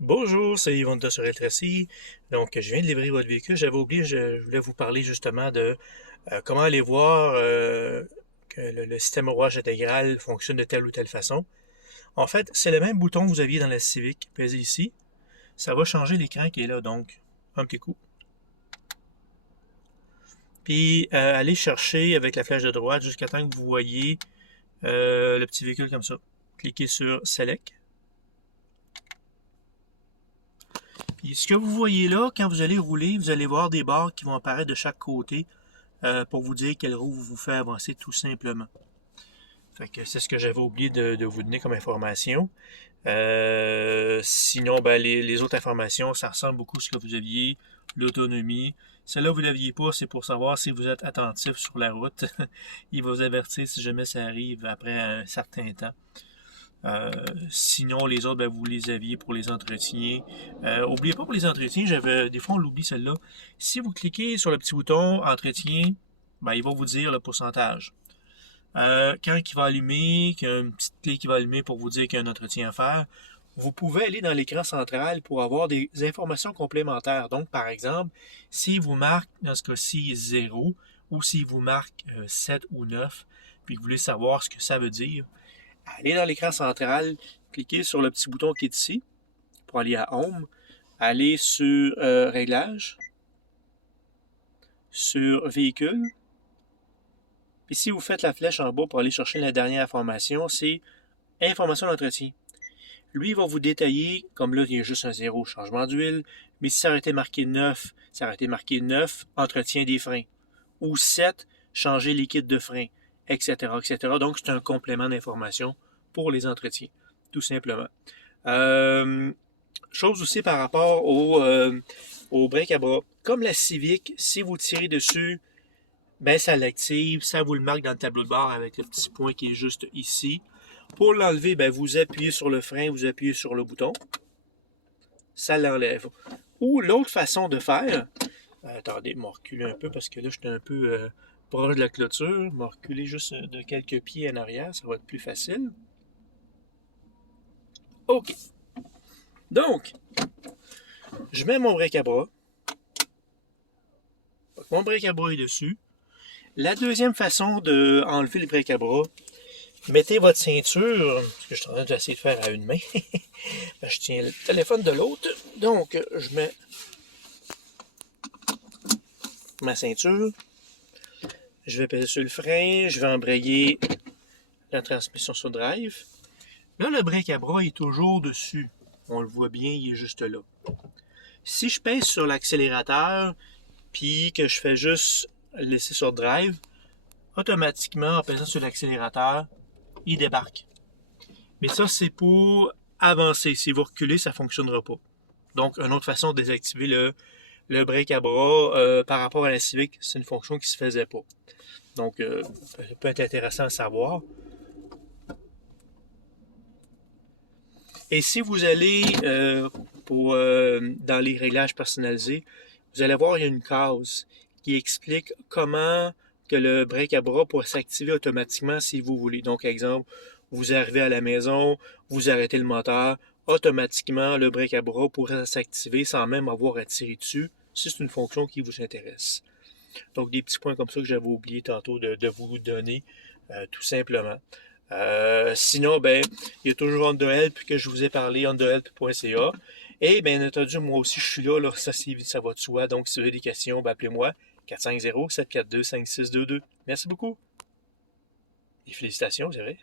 Bonjour, c'est Yvon de sur Tracy. Donc, je viens de livrer votre véhicule. J'avais oublié, je voulais vous parler justement de comment aller voir que le système rouage intégral fonctionne de telle ou telle façon. En fait, c'est le même bouton que vous aviez dans la Civic. Pesez ici. Ça va changer l'écran qui est là, donc un petit coup. Puis, allez chercher avec la flèche de droite jusqu'à temps que vous voyez le petit véhicule comme ça. Cliquez sur Select. Puis ce que vous voyez là, quand vous allez rouler, vous allez voir des barres qui vont apparaître de chaque côté pour vous dire quelle roue vous fait avancer tout simplement. Fait que c'est ce que j'avais oublié de vous donner comme information. Sinon, ben, les autres informations, ça ressemble beaucoup à ce que vous aviez, l'autonomie. Celle-là, vous ne l'aviez pas, c'est pour savoir si vous êtes attentif sur la route. Il va vous avertir si jamais ça arrive après un certain temps. Sinon, les autres, ben, vous les aviez pour les entretiens. Oubliez pas pour les entretiens, des fois on l'oublie celle-là. Si vous cliquez sur le petit bouton entretien, ben, il va vous dire le pourcentage. Quand il va allumer, qu'il y a une petite clé qui va allumer pour vous dire qu'il y a un entretien à faire, vous pouvez aller dans l'écran central pour avoir des informations complémentaires. Donc, par exemple, s'il vous marque, dans ce cas-ci, 0, ou s'il vous marque 7 ou 9, puis que vous voulez savoir ce que ça veut dire, allez dans l'écran central, cliquez sur le petit bouton qui est ici pour aller à Home, allez sur Réglages, sur Véhicule, puis si vous faites la flèche en bas pour aller chercher la dernière information, c'est Information d'entretien. Lui, il va vous détailler, comme là, il y a juste un 0, changement d'huile, mais si ça aurait été marqué 9, ça aurait été marqué 9, entretien des freins, ou 7, changer les kits de freins, etc., etc. Donc, c'est un complément d'information pour les entretiens, tout simplement. Euh, Chose aussi par rapport au break à bras. Comme la Civic, si vous tirez dessus, ben ça l'active, ça vous le marque dans le tableau de bord avec le petit point qui est juste ici. Pour l'enlever, ben vous appuyez sur le frein, vous appuyez sur le bouton, ça l'enlève. Ou l'autre façon de faire, attendez, je vais reculer un peu parce que là, j'étais un peu proche de la clôture. Je vais reculer juste de quelques pieds en arrière, ça va être plus facile. OK. Donc, je mets mon break à bras. Mon break à bras est dessus. La deuxième façon d'enlever le break à bras, mettez votre ceinture, ce que je suis en train d'essayer de faire à une main. Je tiens le téléphone de l'autre. Donc, je mets ma ceinture. Je vais peser sur le frein. Je vais embrayer la transmission sur drive. Là, le break à bras est toujours dessus. On le voit bien, il est juste là. Si je pèse sur l'accélérateur, puis que je fais juste laisser sur drive, automatiquement, en pesant sur l'accélérateur, il débarque. Mais ça, c'est pour avancer. Si vous reculez, ça ne fonctionnera pas. Donc, une autre façon de désactiver le break à bras par rapport à la Civic, c'est une fonction qui ne se faisait pas. Donc, ça peut être intéressant à savoir. Et si vous allez dans les réglages personnalisés, vous allez voir, il y a une case qui explique comment que le break à bras pourrait s'activer automatiquement si vous voulez. Donc, exemple, vous arrivez à la maison, vous arrêtez le moteur, automatiquement, le break à bras pourrait s'activer sans même avoir à tirer dessus, si c'est une fonction qui vous intéresse. Donc, des petits points comme ça que j'avais oublié tantôt de vous donner, tout simplement. Sinon, ben, il y a toujours OnTheHelp que je vous ai parlé, onthehelp.ca. Et bien entendu, moi aussi, je suis là, ça va de soi. Donc, si vous avez des questions, ben, appelez-moi 450-742-5622. Merci beaucoup. Et félicitations, c'est vrai.